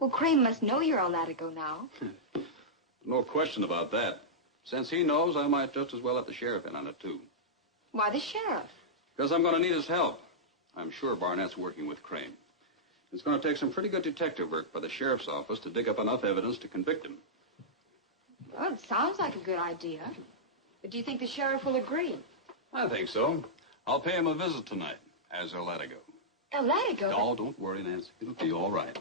Well, Crane must know you're El Latigo now. No question about that. Since he knows, I might just as well let the sheriff in on it, too. Why the sheriff? Because I'm going to need his help. I'm sure Barnett's working with Crane. It's going to take some pretty good detective work by the sheriff's office to dig up enough evidence to convict him. Well, it sounds like a good idea. But do you think the sheriff will agree? I think so. I'll pay him a visit tonight as El Latigo. El Latigo? Oh, don't worry, Nancy. It'll be all right.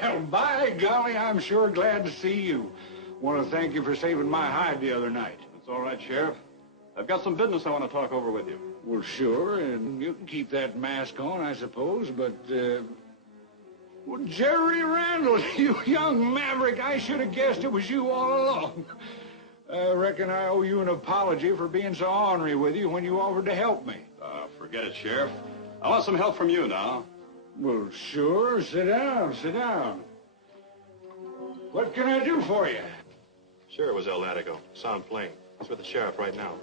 Well, by golly, I'm sure glad to see you. Want to thank you for saving my hide the other night. It's all right, Sheriff. I've got some business I want to talk over with you. Well, sure, and you can keep that mask on, I suppose, but, well, Jerry Randall, you young maverick, I should have guessed it was you all along. I reckon I owe you an apology for being so ornery with you when you offered to help me. Forget it, Sheriff. I want some help from you now. Well, sure, sit down, sit down. What can I do for you? Sure, it was El Latigo. Saw him playing. He's with the sheriff right now.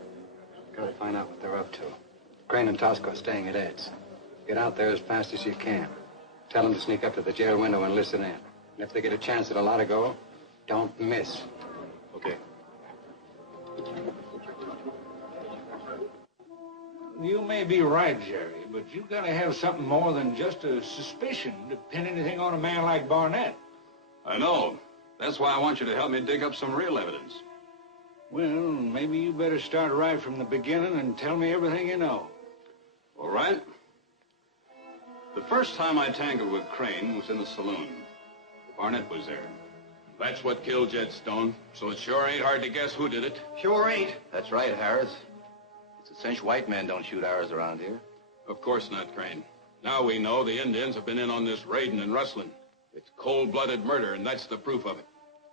Gotta find out what they're up to. Crane and Tosco are staying at Ed's. Get out there as fast as you can. Tell them to sneak up to the jail window and listen in. And if they get a chance at El Latigo, don't miss. Okay. You may be right, Jerry, but you gotta have something more than just a suspicion to pin anything on a man like Barnett. I know. That's why I want you to help me dig up some real evidence. Well, maybe you better start right from the beginning and tell me everything you know. All right. The first time I tangled with Crane was in the saloon. Barnett was there. That's what killed Jed Stone, so it sure ain't hard to guess who did it. Sure ain't. That's right, Harris. It's a cinch white men don't shoot arrows around here. Of course not, Crane. Now we know the Indians have been in on this raiding and rustling. It's cold-blooded murder, and that's the proof of it.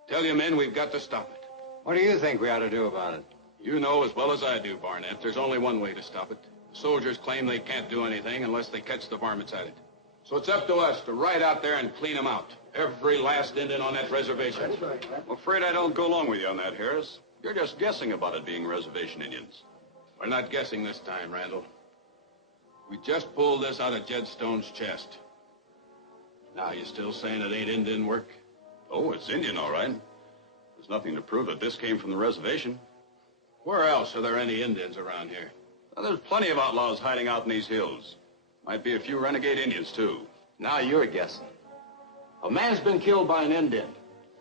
Tell your men we've got to stop it. What do you think we ought to do about it? You know as well as I do, Barnett, there's only one way to stop it. The soldiers claim they can't do anything unless they catch the varmints at it. So it's up to us to ride out there and clean them out. Every last Indian on that reservation. I'm afraid I don't go along with you on that, Harris. You're just guessing about it being reservation Indians. We're not guessing this time, Randall. We just pulled this out of Jed Stone's chest. Now, you still saying it ain't Indian work? Oh, it's Indian, all right. There's nothing to prove that this came from the reservation. Where else are there any Indians around here? Well, there's plenty of outlaws hiding out in these hills. Might be a few renegade Indians, too. Now you're guessing. A man's been killed by an Indian,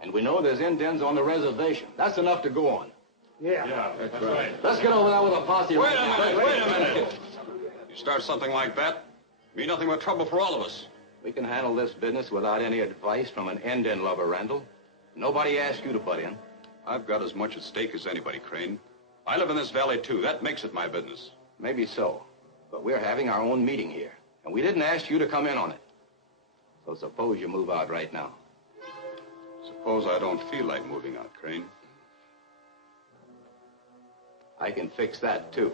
and we know there's Indians on the reservation. That's enough to go on. Yeah, That's right. Let's get over there with a posse. Wait a minute. You start something like that, mean nothing but trouble for all of us. We can handle this business without any advice from an Indian lover, Randall. Nobody asked you to butt in. I've got as much at stake as anybody, Crane. I live in this valley, too. That makes it my business. Maybe so, but we're having our own meeting here, and we didn't ask you to come in on it. So suppose you move out right now. Suppose I don't feel like moving out, Crane. I can fix that, too.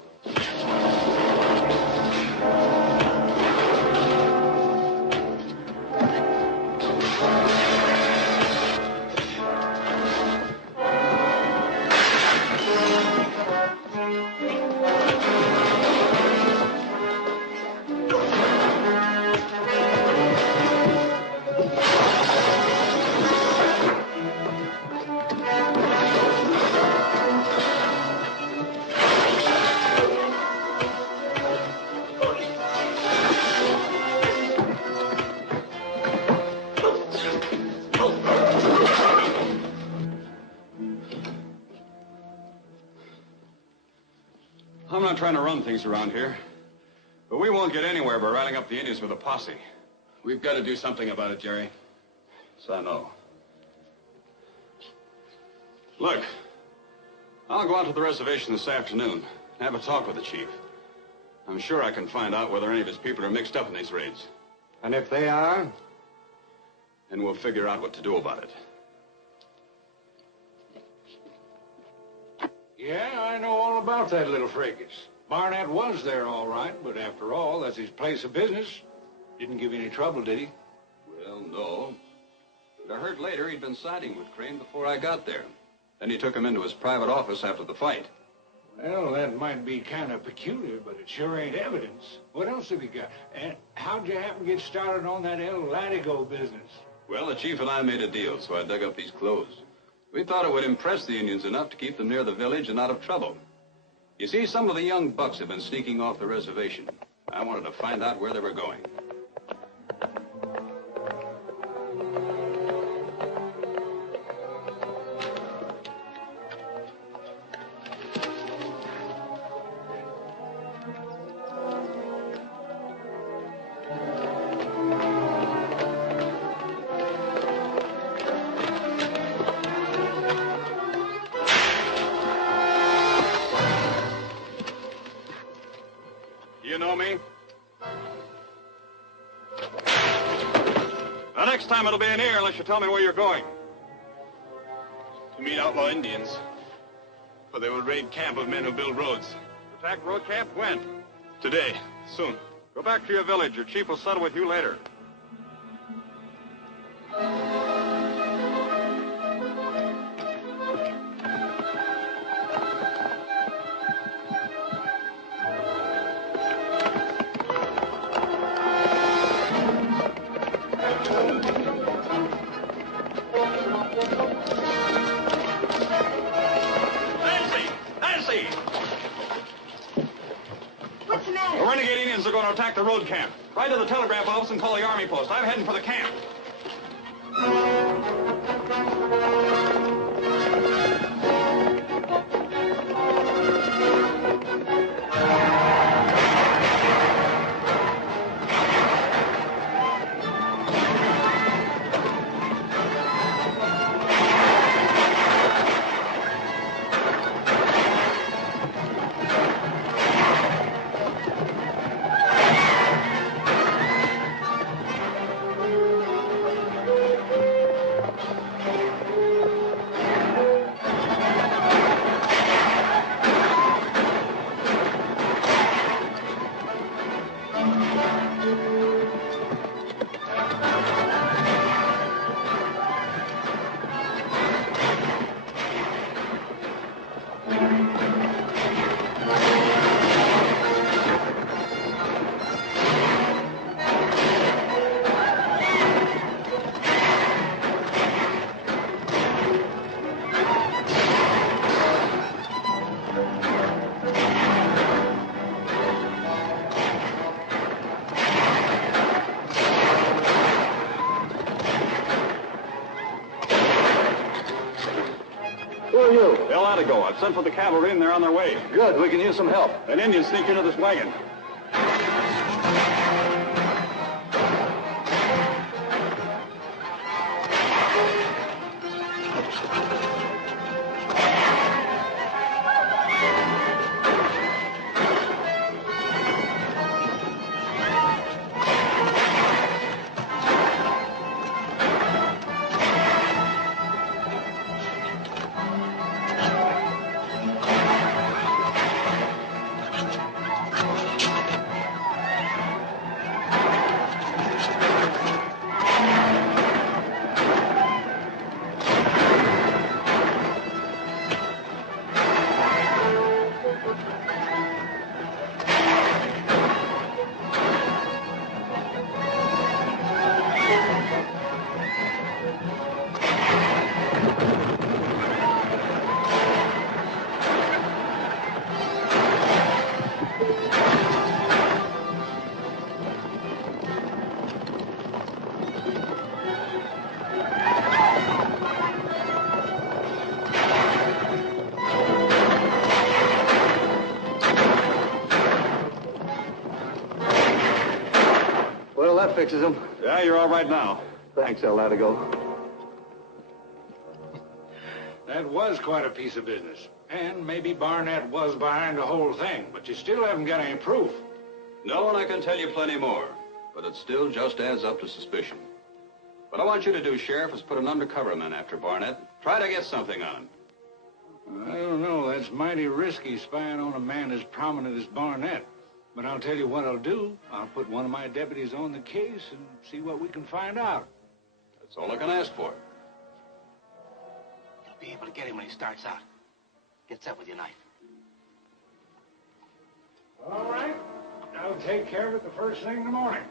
I'm not trying to run things around here, but we won't get anywhere by riding up the Indians with a posse. We've got to do something about it, Jerry. So I know. Look, I'll go out to the reservation this afternoon and have a talk with the chief. I'm sure I can find out whether any of his people are mixed up in these raids. And if they are? And we'll figure out what to do about it. Yeah, I know all about that little fracas. Barnett was there all right, but after all, that's his place of business. Didn't give you any trouble, did he? Well, no. But I heard later he'd been siding with Crane before I got there. Then he took him into his private office after the fight. Well, that might be kind of peculiar, but it sure ain't evidence. What else have you got? And how'd you happen to get started on that El Latigo business? Well, the chief and I made a deal, so I dug up these clothes. We thought it would impress the Indians enough to keep them near the village and out of trouble. You see, some of the young bucks have been sneaking off the reservation. I wanted to find out where they were going. You know me? The next time it'll be in here unless you tell me where you're going. To meet outlaw Indians. For they will raid camp of men who build roads. Attack road camp when? Today. Soon. Go back to your village. Your chief will settle with you later. What's the matter? The renegade Indians are going to attack the road camp. Ride to the telegraph office and call the army post. I'm heading for the camp. Who are you? El Latigo. I've sent for the cavalry and they're on their way. Good, we can use some help. An Indian sneaked into this wagon. Well, that fixes them. Yeah, you're all right now. Thanks, El Latigo. That was quite a piece of business. And maybe Barnett was behind the whole thing, but you still haven't got any proof. No, and I can tell you plenty more, but it still just adds up to suspicion. What I want you to do, Sheriff, is put an undercover man after Barnett. Try to get something on him. I don't know. That's mighty risky, spying on a man as prominent as Barnett. But I'll tell you what I'll do. I'll put one of my deputies on the case and see what we can find out. That's all I can ask for. You'll be able to get him when he starts out. Gets up with your knife. All right. I'll take care of it the first thing in the morning.